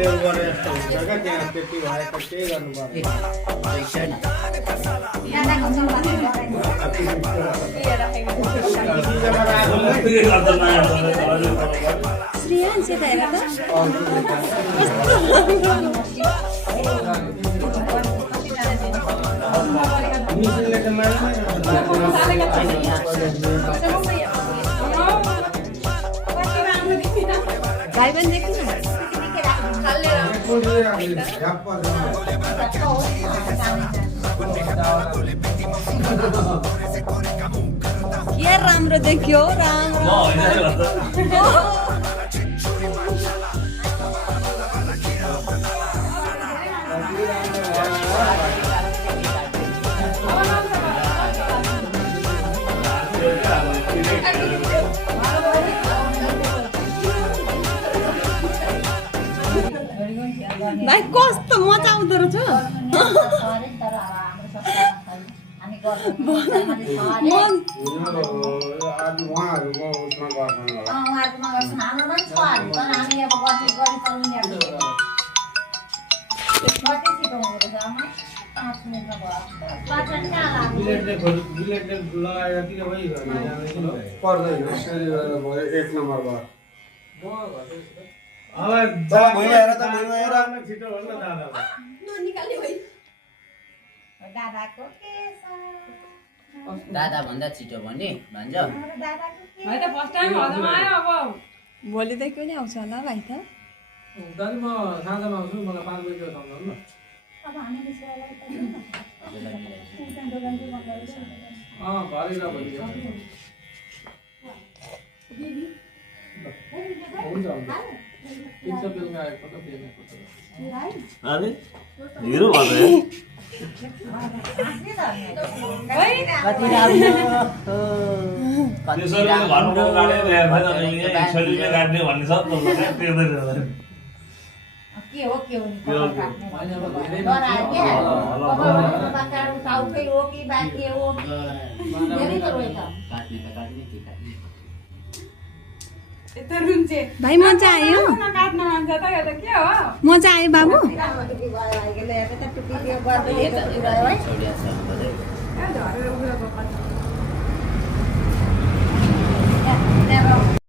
ल्याउ गरे जस्तो हुन्छ क्या त्यहाँ त्यति भएर त केही गर्नु पर्दैन श्रेयान चाहिँ हेर त भाइ पनि देखिन के राम्रो देखियो राम्रो भाइ कस्तो मजा आउँदो रहेछ एक नम्बर भयो छिटो भन्दा दादा भन्दा छिटो भने भन्छ भोलिदेखि पनि आउँछ होला भाइ त दाजु म साँझमा आउँछु मलाई 5 बजे सम्झाउनु न भरे र भोलि हुन्छ हुन्छ बेलुका आएको त बेलुका अरे हिरो भन्दै कति राम्रो त्यसरी घरको गाडी ल्याएर शरीरले काट्ने भन्ने छ तिर्दैन के हो नि खबर काट्ने डरायो के बाकारो टाउकै हो कि बाके हो कि धेरै त रोइ त काट्ने के काट्ने भाइ मजा आयो मजा आयो बाबु छोडिया छ